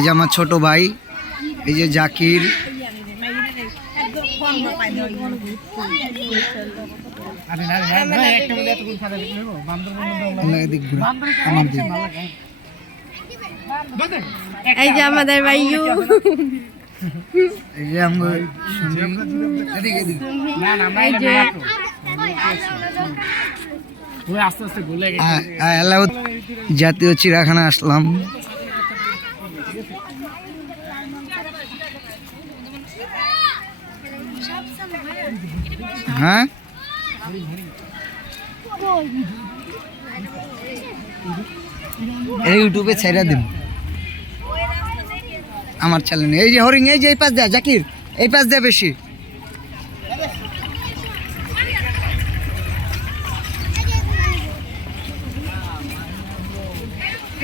এই যে আমার ছোট ভাই, এই যে জাকির, এই যে আমাদের ভাইয়ু, এই যে আমরা জাতীয় চিড়িয়াখানা আসলাম। হ্যাঁ ইউটিউবে ছেড়ে দিন আমার চ্যানেলে। এই যে হরিং, এই যে এই পাশ দেয় জাকির, এই পাশ দেয় বেশি।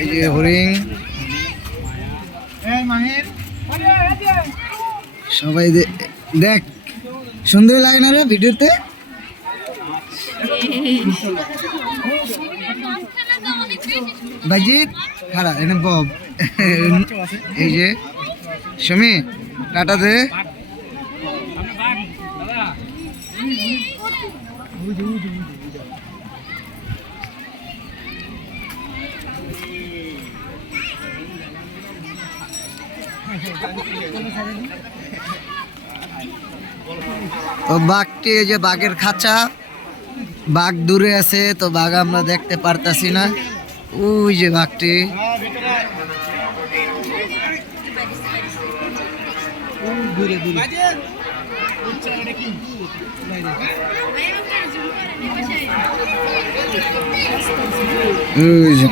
এই যে হরিং, সবাই দেখ, সুন্দর লাগে না রে ভিডিওতে? বাজিত খারাপ এনে বব। এই যে সুমি টাটা দে। তো বাঘটি, এই যে বাঘের খাঁচা, বাঘ দূরে আছে তো বাঘ আমরা দেখতে পারতাছি না। ওই যে বাঘটি, ওই যে